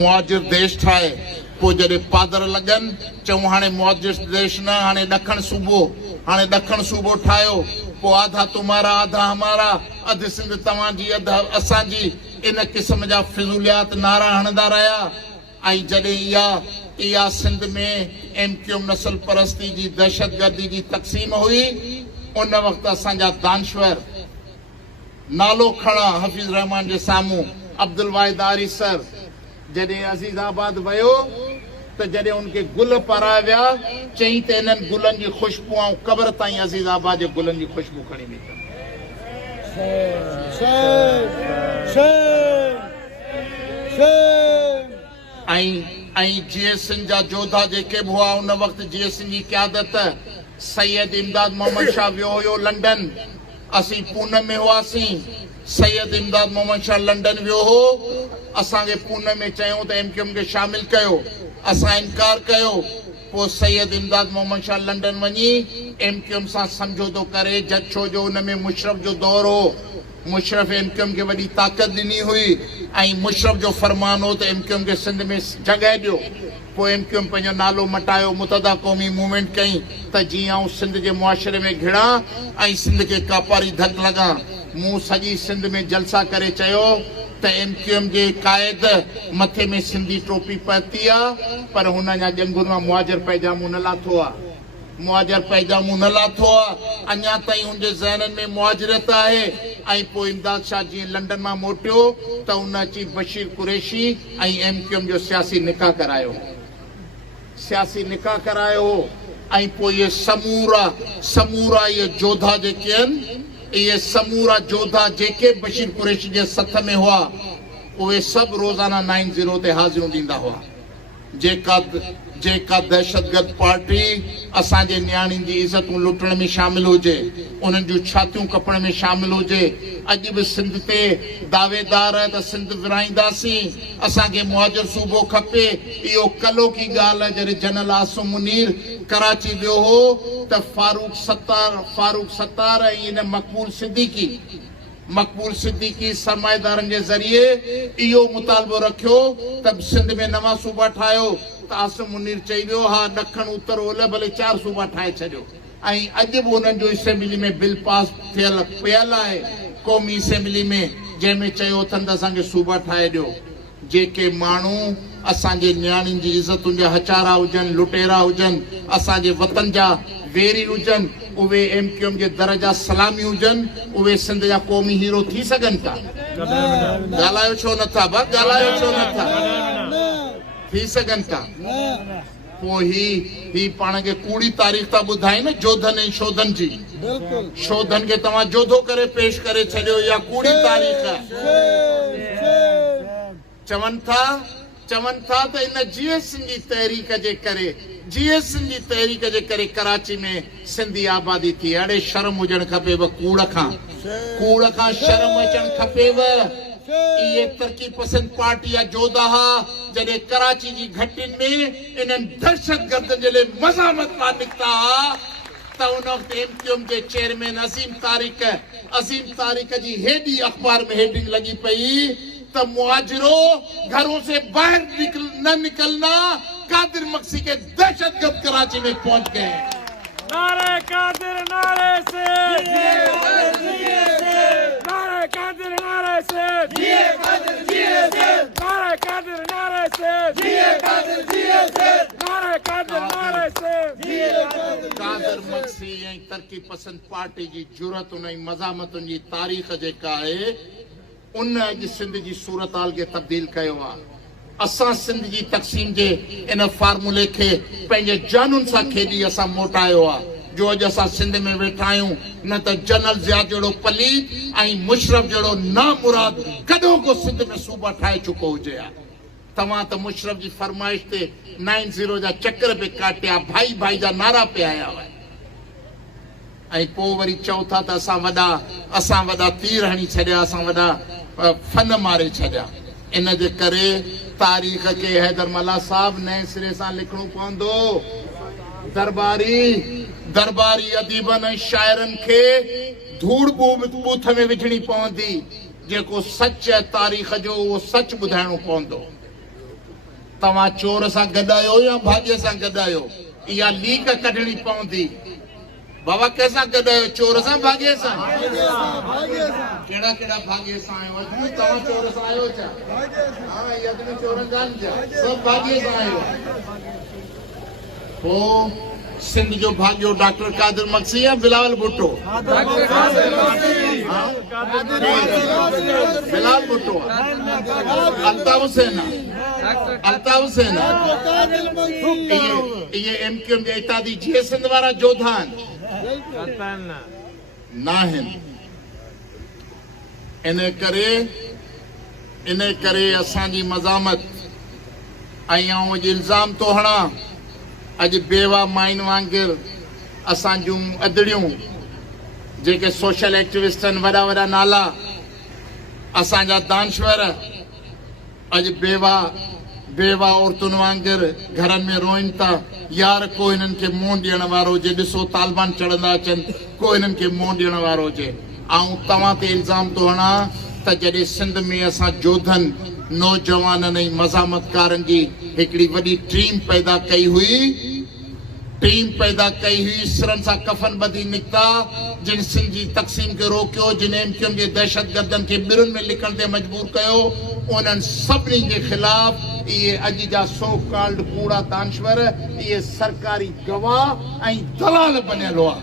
मुआजिर देश ठाहे पोइ जॾहिं पादर लगन चऊं हाणे मुआजिर देश न हाणे ॾखण सूबो हाणे ॾखण सूबो ठाहियो पोइ आधा तुम्हारा आधा हमारा अधु सिंध तव्हांजी अधु असांजी इन क़िस्म जा फिज़ूलियात नारा हणंदा रहिया ऐं जॾहिं इहा सिंध में एमक्यूएम नस्ल परस्ती जी दहशतगर्दी जी तक़सीम हुई उन वक़्तु असांजा दानश्वर नालो खणा हफ़ीज़ रहमान जे साम्हूं अब्दुल वाहिद आरी सर जॾहिं अज़ीज़ाबाद वियो त जॾहिं उनखे गुल पाराया विया चई त इन्हनि गुलनि जी ख़ुशबू ऐं क़बर ताईं अज़ीज़ाबाद जे गुलनि जी ख़ुशबू खणी वेंदमि ऐं जीएसएन जा जोधा जेके बि हुआ उन वक़्तु जीएसएन जी क़यादत सैयद इमदाद मोहम्मद शाह वियो हुयो लंडन असीं पूने में हुआसीं सैयद इमदाद मोहम्मद शाह लंडन वियो हो असांखे पूने में चयूं त एमक्यूएम खे शामिल कयो असां इनकार कयो पोइ सैयद इमदाद मोहम्मद शाह लंडन वञी एमक्यूएम सां समझौतो करे जज छो जो उन में मुशरफ जो दौर हो मुशरफ एमक्यूएम खे वॾी ताक़त ॾिनी हुई ऐं मुशरफ जो फरमान हो त एमक्यूएम खे सिंध में जॻह ॾियो पोइ एमक्यूएम पंहिंजो नालो मटायो मुतहदा क़ौमी मूवमेंट कई त जीअं आउं सिंध जे मुआशिरे में घिड़ा ऐं सिंध खे कापारी धक लॻां मूं सॼी सिंध में जलसा करे चयो त एमक्यूएम जे क़ाइद मथे में सिंधी टोपी पाती आहे पर हुन जा ॼंगुनि मां मुआजिर पैजामो न लाथो आहे मुआजिर पैजामो न लाथो आहे अञा ताईं हुनजे ज़हननि में मुआजिरत आहे ऐं पोइ इमदाद शाह जीअं लंडन मां मोटियो त हुन अची बशीर कुरैशी ऐं एमक्यूएम जो सियासी निकाह करायो ऐं पोइ इहे समूरा इहे जोधा जेके आहिनि इहे समूरा जोधा जेके बशीर कुरैशी जे सथ में हुआ उहे सभु रोज़ाना 90 ते हाज़िरियूं ॾींदा हुआ जेका दहशतगर्द पार्टी असांजे नियाणियुनि जी इज़तूं लुटण में शामिल हुजे उन्हनि जूं छातियूं कपण में शामिल हुजे अॼु बि सिंध ते दावेदार त सिंध विराईंदासीं असांखे मुआजिर सूबो खपे इहो कलो की ॻाल्हि आहे जॾहिं जनरल आसिम मुनीर कराची वियो हो त फारूक सत्तार ऐं इन मक़बूल सिद्दीकी सरमाएदारनि जे ज़रिए इहो मुतालबो रखियो त सिंध में नवां सूबा ठाहियो त आसिम मुनीर चई वियो हा ॾखण उत्तर ओलह भले 4 सूबा ठाहे छॾियो ऐं अॼु बि उन्हनि जो असेंबली में बिल पास पियल आहे क़ौमी असेंबली में जंहिंमें चयो अथनि त असांखे सूबा ठाहे ॾियो जेके माण्हू असांजे नियाणियुनि जी इज़तुनि जा हचारा हुजनि लुटेरा हुजनि असांजे वतन जा वेरी हुजनि उहे एमक्यूएम जे दर जा सलामी हुजनि उहे सिंध जा क़ौमी हीरो थी सघनि था ॻाल्हायो छो नथा ॻाल्हायो छो नथा थी सघनि था पोइ ही पाण खे कूड़ी तारीख़ था ॿुधाइनि न जोधन ऐं शोधन जी शोधन खे तव्हां जोधो करे पेश करे छॾियो या कूड़ी तारीख़ चवनि था त इन जीएसएन जी तहरीक जे करे कराची में सिंधी आबादी थी अड़े शर्म हुजणु खपेव कूड़ खां शर्म अचणु खपेव इहे तरक़ी पसंद पार्टी जा जोधा जॾहिं कराची जी घटियुनि में इन्हनि दहशतगर्दनि जे लाइ मज़ामत मां निकिता त उन वक़्तु एमक्यूएम जे चेयरमैन अज़ीम तारिक जी हेॾी अख़बार में हेडिंग लॻी पई त मुआजिरो घरों से बाहर न निकलना कादिर मक्सी के दहशतगर्द कराची में पहुंच गए नारे कादिर नारे से नारे कादिर नारे से नारे कादिर नारे से नारे कादिर नारे से कादिर मक्सी ऐं तरक़ी पसंद पार्टी जी जुरत उन मज़ामतुनि जी तारीख़ जेका आहे उन अॼु सिंध जी सूरत हाल खे तब्दील कयो आहे असां सिंध जी तक़सीम जे इन फार्मूले खे पंहिंजे जानुनि सां खेॾी असां मोटायो आहे जो अॼु असां सिंध में वेठा आहियूं न त जनरल ज़िया जहिड़ो पलीत ऐं मुशरफ जहिड़ो नामुराद कॾहिं को सिंध में सूबा ठाहे चुको हुजे हा तव्हां त मुशरफ जी फरमाइश ते 90 जा चकर पे काटिया भाई जा नारा पे आया हुआ ऐं पोइ वरी चओ था त असां वॾा तीर हणी छॾिया असां वॾा फन मारे छॾिया इन जे करे तारीख़ खे हैदर मल्ला साहब नए सिरे सां लिखणो पवंदो दरबारी अदीबनि ऐं शाइरनि खे धूड़ बूथ में विझणी पवंदी जेको सच आहे तारीख़ जो उहो सच ॿुधाइणो पवंदो तव्हां चोर सां गॾु आहियो या भाॼीअ सां गॾु आहियो? इहा लीक कढणी पवंदी। बाबा कंहिंसां गॾु आहियो? चोर सां भाॼीअ सां? कहिड़ा कहिड़ा भाॼीअ सां आहियो? अॼु तव्हां चोर सां आहियो छा? हा, इहा अॼु चोर कान थिया, सभु भाॼीअ सां आहियो। पोइ सिंध जो भाॼियो डॉक्टर कादिर मक्सी या बिलावल भुट्टो? बिलावल भुट्टो, अल्ताफ हुसैन, अल्ताफ हुसैन। ये एमक्यूएम जे इत्यादि जीअं सिंध वारा जोधा न आहिनि। इन करे असांजी मज़ामत ऐं अॼु इल्ज़ाम थो हणां, अॼु बेवा माइन वांगुरु असां जूं अदड़ियूं जेके सोशल एक्टिविस्ट आहिनि, वॾा वॾा नाला असांजा दानश्वर, अॼु बेवा औरतुनि वांगुरु घरनि में रोइनि था। यार को हिननि खे मुंहुं ॾियण वारो हुजे, ॾिसो तालिबान चढ़ंदा अचनि, को हिननि खे मुंहुं ॾियण वारो हुजे। ऐं तव्हां ते इल्ज़ाम थो हणां त जॾहिं सिंध में असां जोधनि, नौजवाननि ऐं मज़ामतकारनि जी हिकिड़ी वॾी टीम पैदा कई हुई, सिरनि सां कफन ॿधी निकिता, जिन सिंध जी तक़सीम खे रोकियो, जिन एमक्यूएम जे दहशतगर्दनि खे ॿिरुनि में लिखण ते मजबूर कयो, उन्हनि सभिनी जे ख़िलाफ़ इहे अॼु जा सो कॉल्ड कूड़ा दानश्वर, इहे सरकारी गवाह ऐं दलाल बनियल हुआ।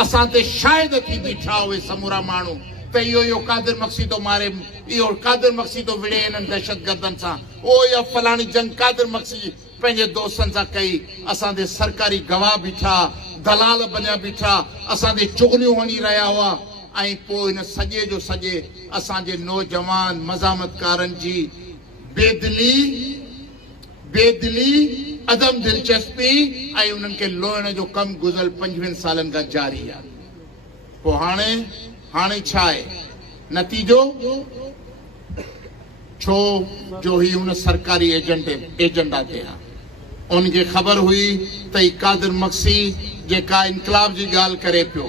असां ते शायदि थी बीठा उहे समूरा माण्हू त इहो कादिर मक्सी थो मारे, इहो कादिर मक्सी थो विड़े हिननि दहशतगर्दनि सां, ओ या फलाणी जंग कादिर मक्सी पंहिंजे दोस्तनि सां कई। असां ते सरकारी गवाह बीठा, दलाल बनिया बीठा, असां ते चुगलियूं हणी रहिया हुआ। ऐं पोइ हिन सॼे जो सॼे असांजे नौजवान मज़ामतकारनि जी बेदिली, अदम दिलचस्पी ऐं उन्हनि खे लोहण जो कमु गुज़िरियल 25 सालनि खां जारी आहे। पोइ हाणे छा आहे नतीजो? छो जो ही हुन सरकारी एजेंडा ते आहे। उनखे ख़बर हुई त ही कादिर मक्सी जेका इनकलाब जी ॻाल्हि करे पियो,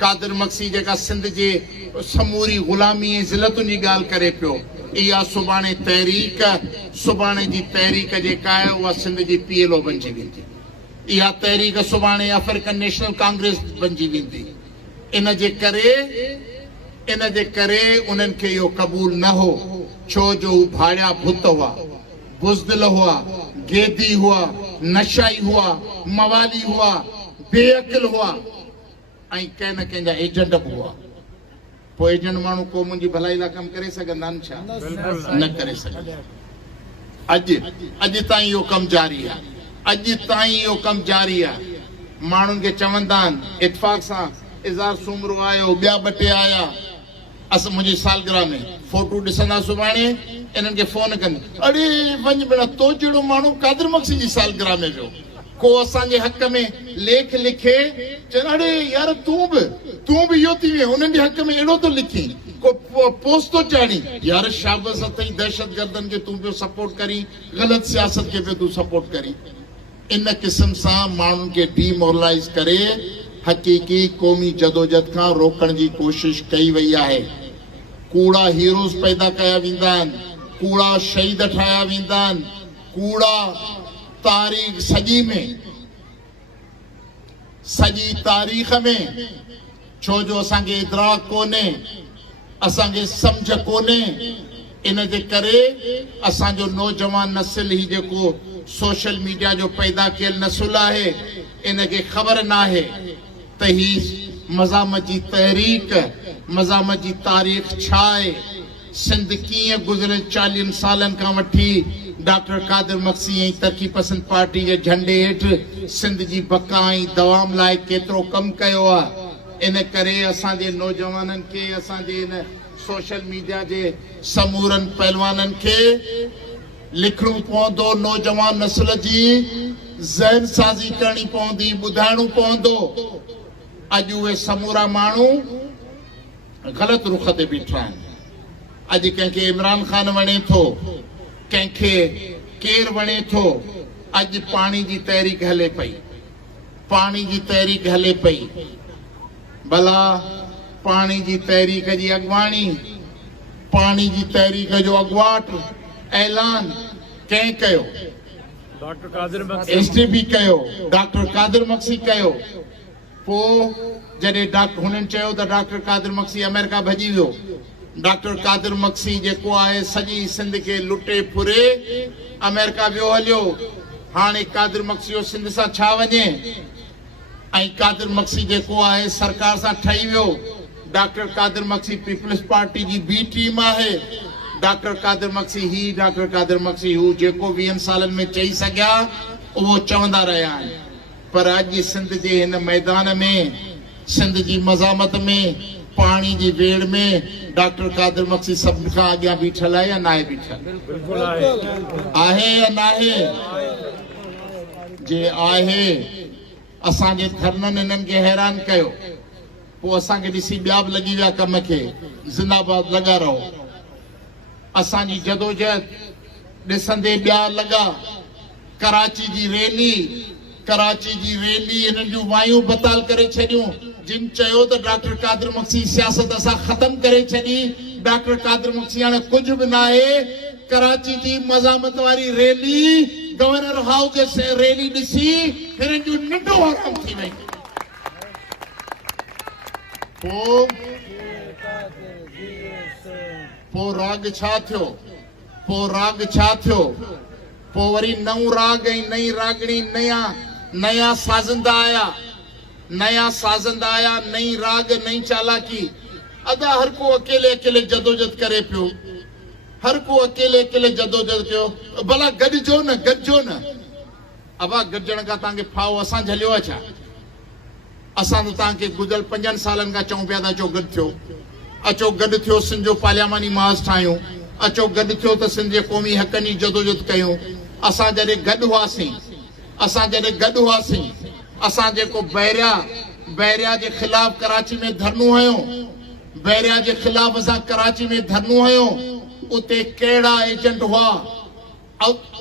कादिर मक्सी जेका सिंध जे समूरी ग़ुलामी ऐं ज़िलतुनि जी ॻाल्हि करे पियो, इहा सुभाणे जी तहरीक जेका आहे उहा सिंध जी PLO बणिजी वेंदी। इहा तहरीक सुभाणे अफ्रीकन नेशनल कांग्रेस बणिजी वेंदी। इन जे करे उन्हनि खे इहो क़बूल न हो, छो जो हू भाड़िया भुत हुआ, बुज़दिल हुआ, गेदी हुआ, नशाई हुआ, मवाली हुआ, बेअक़िल हुआ ऐं कंहिं न कंहिं जा एजेंट बि हुआ। पोइ एजेंट माण्हू को मुंहिंजी भलाई लाइ कमु करे सघंदा आहिनि छा? न करे सघंदा। अॼु ताईं इहो कमु जारी आहे। माण्हुनि खे चवंदा आहिनि इतफ़ाक़ सां इज़ार सूमरो आयो, ॿिया 2 टे आया, असां मुंहिंजी सालगिरह में फोटो ॾिसंदा, सुभाणे इन्हनि खे फोन कंदा, अड़े वञ बेटा, तो जहिड़ो माण्हू कादिर मक्सी जी सालगिरह में वियो, को असांजे हक़ में लेख लिखे, चवनि अड़े यार तूं बि इहो थी वियो, उन्हनि जे हक़ में अहिड़ो थो लिखी, को पोस्ट थो चाढ़ी, यार शाबस अथई दहशतगर्दनि खे तूं पियो सपोर्ट करी, ग़लति सियासत खे पियो तूं सपोर्ट करी। इन क़िस्म सां माण्हुनि खे डीमोरलाइज़ करे हक़ीक़ी क़ौमी जदोजहद खां रोकण जी कोशिश कई वई आहे। कूड़ा हीरोज़ पैदा कया वेंदा आहिनि, कूड़ा शहीद ठाहिया वेंदा आहिनि, कूड़ा तारीख़ सॼी तारीख़ में, छो जो असांखे इदराक कोन्हे, असांखे सम्झ कोन्हे। इन जे करे असांजो नौजवान नस्ल ही जेको सोशल मीडिया जो पैदा कयल नस्ल आहे, इनखे ख़बर न आहे त ही मज़ामत जी तहरीक, मज़ामत जी तारीख़ छा आहे, सिंध कीअं गुज़िरियल 40 सालनि खां वठी डॉक्टर कादिर मक्सी ऐं तरक़ी पसंद पार्टी जे झंडे हेठि सिंध जी बका ऐं दवाम लाइ केतिरो कमु कयो आहे। इन करे असांजे नौजवाननि खे, असांजे इन सोशल मीडिया जे समूरनि पहलवाननि खे लिखणो पवंदो, नौजवान नस्ल जी ज़हन साज़ी करणी पवंदी, ॿुधाइणो पवंदो। अॼु उहे समूरा माण्हू ग़लति रुख ते बीठा आहिनि। अॼु कंहिंखे इमरान खान वणे थो, कंहिंखे केरु वणे थो। अॼु पाणी जी तहरीक हले पई, भला पाणी जी तहरीक जी अॻुवाणी, पाणी जी तहरीक जो अॻुवाट ऐलान कंहिं कयो? डॉक्टर कादिर मक्सी एसटीपी कयो, डॉक्टर कादिर मक्सी कयो। पोइ जॾहिं हुननि चयो त डॉक्टर कादिर मक्सी अमेरिका भॼी वियो, डॉक्टर कादिर मक्सी जेको आहे सॼी सिंध खे लुटे फुरे अमेरिका वियो हलियो। हाणे कादिर मक्सी जो सिंध सां छा वञे? ऐं कादिर मक्सी जेको आहे सरकार सां ठही वियो। Doctor Qadir Magsi Peoples Party जी बी टीम आहे। डॉक्टर कादिर मक्सी ही, डॉक्टर कादिर मक्सी हू, जेको 20 सालनि में चई सघिया उहो चवंदा रहिया आहिनि। पर अॼु सिंध जे हिन मैदान में, सिंध जी मज़ामत में, पाणी जी वेड़ में डॉक्टर कादिर मक्सी सभिनी खां अॻियां बीठल आहे या नाहे बीठल? बिल्कुल आहे या नाहे? जे आहे, असांजे धरननि हिननि खे हैरान कयो, पोइ असांखे ॾिसी ॿिया बि लॻी विया कम खे। ज़िंदाबाद लॻा रहो। असांजी जदोजहद ॾिसंदे ॿिया लॻा। कराची जी रैली हिननि जूं वायूं बताल करे छॾियूं। जिन चयो त डॉक्टर कादिर मक्सी सियासत असां ख़तम करे छॾी, डॉक्टर कादिर मक्सी हाणे कुझु बि न आहे। कराची जी मज़ामत वारी रैली, गवर्नर हाउस जे रैली ॾिसी हिननि जूं निंडूं हराम थी वई। पोइ राग छा थियो? पोइ वरी नऊं राग ऐं नई रागणी, नया साज़ंदा आया, नई राग, नई चालाकी। अदा हर को अकेले जदोजहद करे पियो, हर को अकेले जदोजहद कयो। भला गॾिजो न। अबा गॾजण खां तव्हांखे फाओ असां झलियो आहे छा? असां त तव्हांखे गुज़िरियल 5 सालनि खां चऊं पिया था, अचो गॾु थियो, अचो गॾु थियो, सिंध जो पार्लियामानी महाज़ ठाहियूं, अचो गॾु थियो त सिंध जे क़ौमी हक़नि जी जदोजहद कयूं। असां जॾहिं गॾु हुआसीं, असां जेको बहरिया जे ख़िलाफ़ कराची में धरनो हयो, उते कहिड़ा एजेंट हुआ?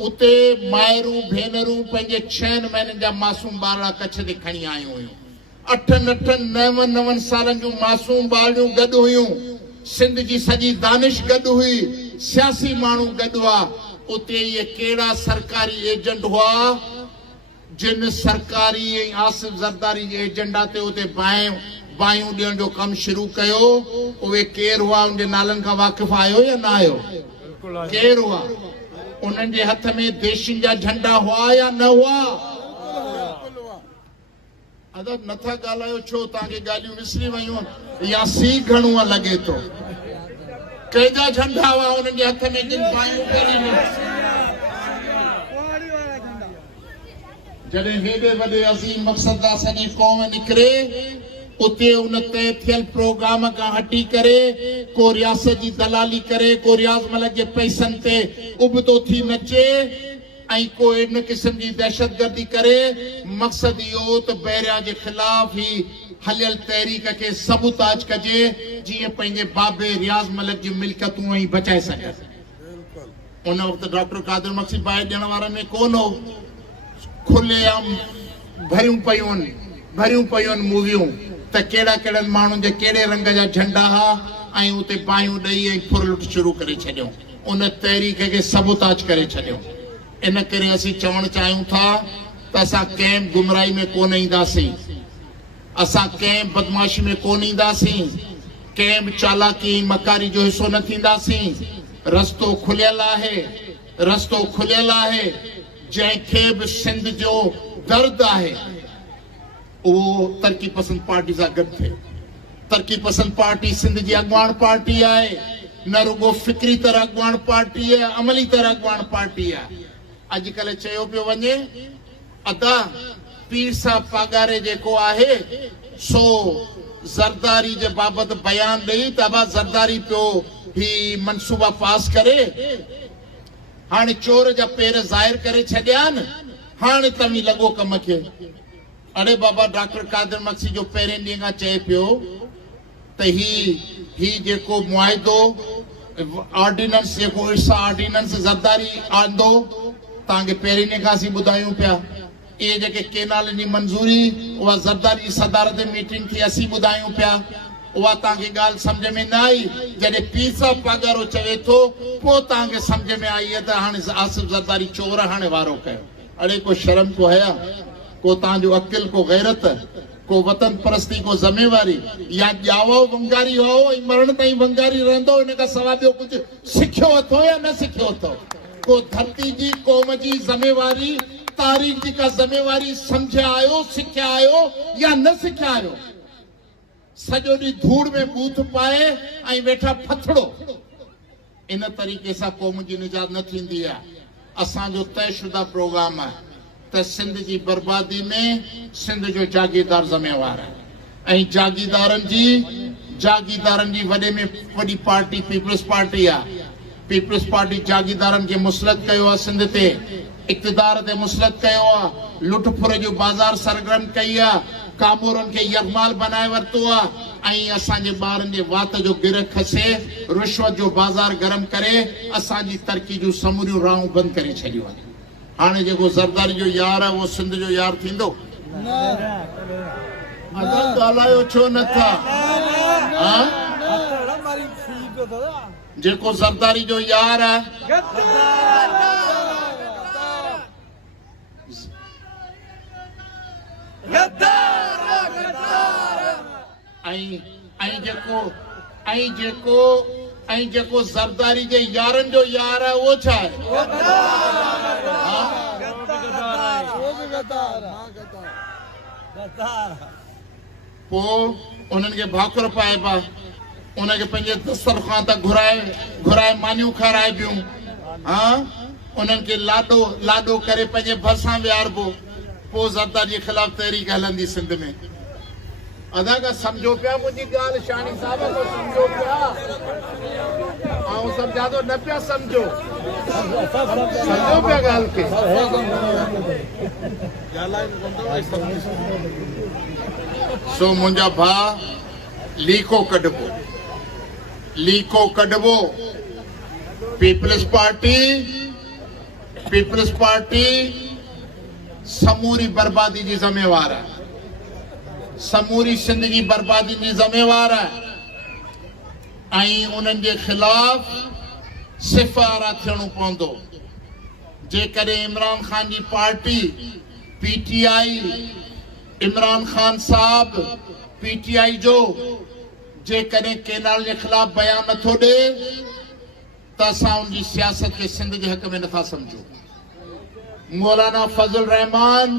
उते मायरूं भेनरूं पंहिंजे 6 महीननि जा मासूम ॿारड़ा कच्छ ते खणी आयूं हुयूं। 8 9 सालनि जूं मासूम ॿारड़ियूं गॾु हुयूं। सिंध जी सॼी दानिश गॾु हुई, सियासी माण्हू गॾु हुआ। उते इहे कहिड़ा सरकारी एजेंट हुआ जिन सरकारी ऐं आसिफ ज़रदारी जे एजेंडा ते उते बायूं ॾियण जो कमु शुरू कयो? उहे केरु हुआ? उनजे नालनि खां वाक़िफ़ आहियो या न आहियो? केरु हुआ? उन्हनि जे हथ में देशनि जा झंडा हुआ या न हुआ? अदा नथा ॻाल्हायो छो? तव्हांखे ॻाल्हियूं विसरी वयूं या सी घणो लॻे थो? कंहिंजा झंडा हुआ उन्हनि जे हथ में जिन बायूं करी? जॾहिं हेॾे वॾे अज़ीम मक़सद लाइ सॼी क़ौम निकिरे, उते उन तय थियल प्रोग्राम खां हटी करे को रियासत जी दलाली करे, को रियाज़ मलिक जे पैसनि ते उबतो थी नचे ऐं को इन क़िस्म जी दहशतगर्दी करे। मक़सद इहो त बहरिया जे ख़िलाफ़ ही हलियल तहरीक खे सबूताज कजे, जीअं पंहिंजे बाबे रियाज़ मलिक जी मिल्कियतूं ऐं बचाए सघे। उन वक़्तु डॉक्टर कादिर मक्सी बाहि ॾियण वारनि में कोन हो। खुलेआम भरियूं पयूं मूवियूं त कहिड़नि माण्हुनि जे कहिड़े रंग जा झंडा हुआ ऐं उते बायूं ॾेई ऐं फुरलुट शुरू करे छॾियूं। उन तहरीक खे सबूताज करे छॾियूं। इन करे असीं चवणु चाहियूं था त असां कंहिं गुमराही में कोन ईंदासीं, असां कंहिं बदमाशी में कोन ईंदासीं, कंहिं बि चालाकी मकारी जो हिसो न थींदासीं। रस्तो खुलियल आहे। जंहिंखे बि सिंध जो दर्द आहे उहो तरक़ी पसंद पार्टी सां गॾु थिए। तरक़ी पसंद पार्टी सिंध जी अॻुवाण पार्टी आहे, न रुगो फिक्री तरह अॻुवाण पार्टी आहे, अमली तरह अॻुवाण पार्टी आहे। अॼुकल्ह चयो पियो वञे अदा पीर साहब पागारे जेको आहे सो ज़रदारी जे बाबति बयान ॾेई त अबा ज़रदारी पियो ही मनसूबा पास करे, हाणे चोर जा पेर ज़ाहिर करे छॾिया आहिनि, हाणे तव्हीं लॻो कम खे। अड़े बाबा डॉक्टर कादिर मक्सी जो पहिरें ॾींहं खां चए पियो त ही जेको मुआइदो ऑर्डिनेंस जेको इर्सा ऑर्डिनेंस ज़रदारी आंदो तव्हांखे पहिरें ॾींहं खां असीं ॿुधायूं पिया। इहे जेके केनाल जी मंज़ूरी उहा ज़रदारी जी सदारत मीटिंग थी असीं ॿुधायूं पिया। उहा तव्हांखे ॻाल्हि सम्झ में न आई। जॾहिं पीर साहब पागारो चवे थो पोइ तव्हांखे सम्झ में आई त हाणे आसिफ ज़रदारी चोर हाणे वारो कयो। अरे को शर्म को हया को तांजो अकिल को गैरत को वतन परस्ती को ज़िम्मेवारी या जावो वंगारी हो मरण ताईं वंगारी रहंदो इन का सवा ॿियो कुछ सिखियो अथो या न सिखियो अथो को धरती जी क़ौम जी ज़िम्मेवारी तारीख़ जी का ज़िम्मेवारी समझ आयो सिखिया आयो या न सिखिया आयो सॼो ॾींहुं धूड़ में बूथ पाए ऐं वेठा फथड़ो इन तरीक़े सां क़ौम जी निजात न थींदी आहे असांजो तयशुदा प्रोग्राम आहे त सिंध जी बर्बादी में सिंध जो जागीरदार ज़िम्मेवार आहे ऐं जागीरदारनि जी वॾे में वॾी पार्टी पीपल्स पार्टी आहे पीपल्स पार्टी जागीरदारनि खे मुसलत कयो आहे सिंध ते इक़्तिदार ते मुसलत कयो आहे लुटफुर जो बाज़ार सरगर्म कई आहे कामोरनि खे यगमाल बनाए वरितो आहे ऐं असांजे ॿारनि जे वात जो गिर खसे रिश्वत जो बाज़ार गरम करे असांजी तरक़ी जूं समूरियूं राहूं बंदि करे छॾियूं आहिनि हाणे जेको ज़रदारी जो यार आहे उहो सिंध जो यार थींदो ॻाल्हायो छो नथा जेको ज़रदारी जो यार आहे जेको ज़रदारी जे यारनि जो यार आहे उहो छा आहे पोइ उन्हनि खे भाकुर पाइबा उनखे पंहिंजे दस्तरखान तां घुराए मानियूं खाराइबियूं उन्हनि खे लाॾो करे पंहिंजे भरिसां विहारबो पोइ ज़रदारी जे ख़िलाफ़ तहरीक हलंदी सिंध में अदा का समझो पिया मुझी गाल शानी साहब को समझो पिया आओ समझा दो न पिया समझो पिया गाल के सो मुंजा भा लीको कढबो पीपल्स पार्टी समूरी बर्बादी जी ज़िम्मेवार है समूरी सिंध जी बर्बादी जी ज़िम्मेवार है उन्हनि जे ख़िलाफ़ सिफ़ारा थियणो पवंदो जेकॾहिं इमरान खान जी पार्टी पीटीआई इमरान खान साहब पीटीआई जो जेकॾहिं केनाल जे ख़िलाफ़ बयान नथो ॾे त असां उनजी सियासत खे सिंध जे हक़ में नथा समझूं मौलाना फजल रहमान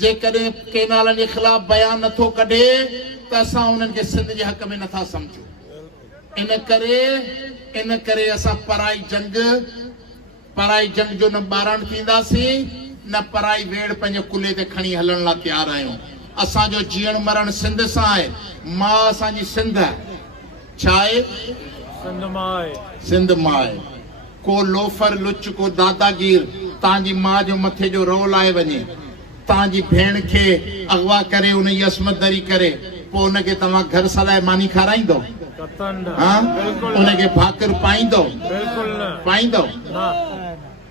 जेकॾहिं केनालनि जे ख़िलाफ़ बयान नथो कढे त असां उन्हनि खे सिंध जे हक़ में नथा समझूं इन करे असां पराई जंग जो न ॿारण थींदासीं न पराई वेड़ पंहिंजे कुल्हे ते खणी हलण लाइ तयार आहियूं असांजो जीअण मरण सिंध सां आहे मां असांजी सिंध आहे छा आहे सिंध मां आहे को लोफर लुच को दादागीर तव्हांजी मां जो मथे जो रो लाए वञे तव्हांजी भेण खे अगवा करे उनजी असमत दरी करे पोइ उनखे तव्हां घर सलाए मानी खाराईंदो उनखे भाकुर पाईंदो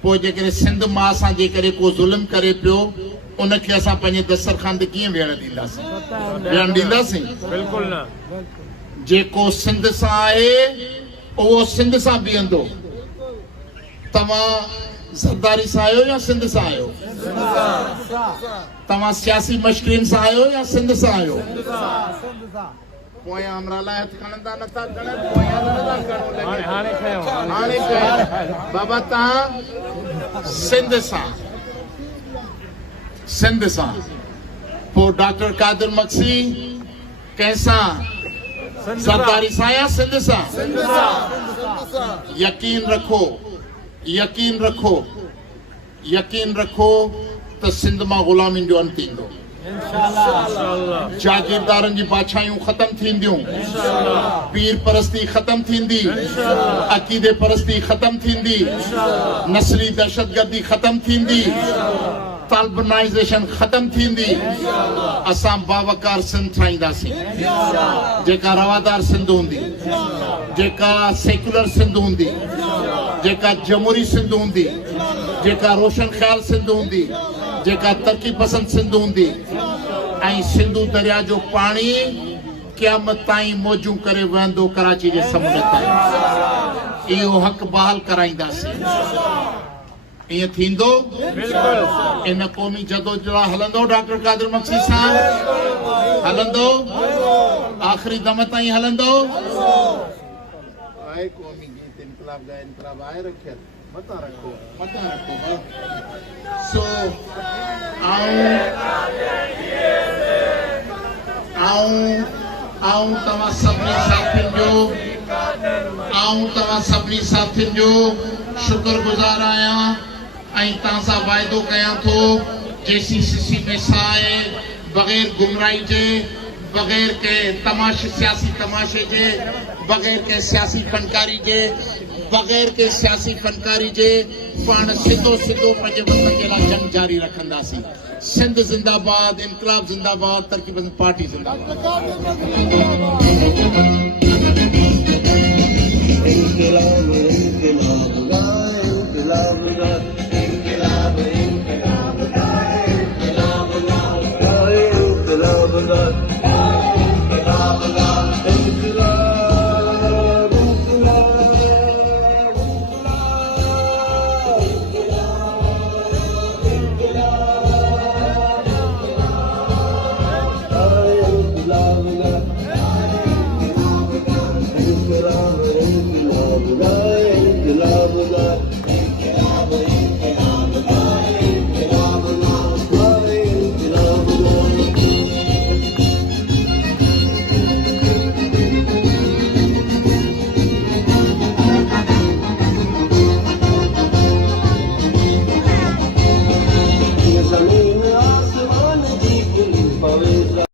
पोइ जेकॾहिं सिंध मां सां जेकॾहिं को ज़ुल्म करे पियो उनखे असां पंहिंजे दस्तरखान ते कीअं वेहण ॾींदासीं बिल्कुलु न जेको सिंध सां आहे उहो सिंध सां बीहंदो तव्हां ज़रदारी सां आहियो या सिंध सां आहियो तव्हां सियासी मशकिन सां आहियो या सिंध सां आहियो पोयां हमरा लाइ हथ खणंदा नथा खणनि पोयां नथा खणो हाणे बाबा तव्हां सिंध सां पोइ डॉक्टर कादिर मक्सी कंहिंसां ज़रदारी सां या सिंध सां यकीन रखो त सिंध मां गुलामिन जो अंत थींदो जागीरदारनि जी बादशाहियूं ख़त्म थींदियूं पीर परस्ती ख़त्म थींदी अक़ीदे परस्ती ख़त्म थींदी नस्ली दहशतगर्दी ख़त्म थींदी तालिबानाइज़ेशन ख़त्म थींदी असां बावकार सिंध ठाहींदासीं जेका रवादार सिंध हूंदी जेका सेक्युलर सिंध हूंदी जेका जमहूरी सिंध हूंदी जेका रोशन ख़्याल सिंध हूंदी जेका तरक़ी पसंद सिंध हूंदी ऐं सिंधु दरिया जो पाणी क़यामत ताईं मौजूं करे वहंदो कराची जे समुंड ताईं इहो हक़ बहाल कराईंदासीं ईअं थींदो इन क़ौमी जदोजहद हलंदो डॉक्टर कादिर मक्सी साहब हलंदो आख़िरी दम ताईं हलंदो आए क़ौमी गीत इनकलाब जा इनकलाब आए रखियल मता रखो सो आऊं तव्हां सभिनी साथियुनि जो शुक्रगुज़ार आहियां ऐं तव्हां सां वाइदो कयां थो JCCC में साए बग़ैर गुमराही जे बग़ैर के सियासी तमाशे जे बग़ैर के सियासी फनकारी जे पाण सिधो पंहिंजे वतन जे लाइ जंग जारी रखंदासीं सिंध ज़िंदाबाद इनकलाब ज़िंदाबाद तरक़ी पसंद पार्टी ज़िंदाबाद इनकलाब इनकलाब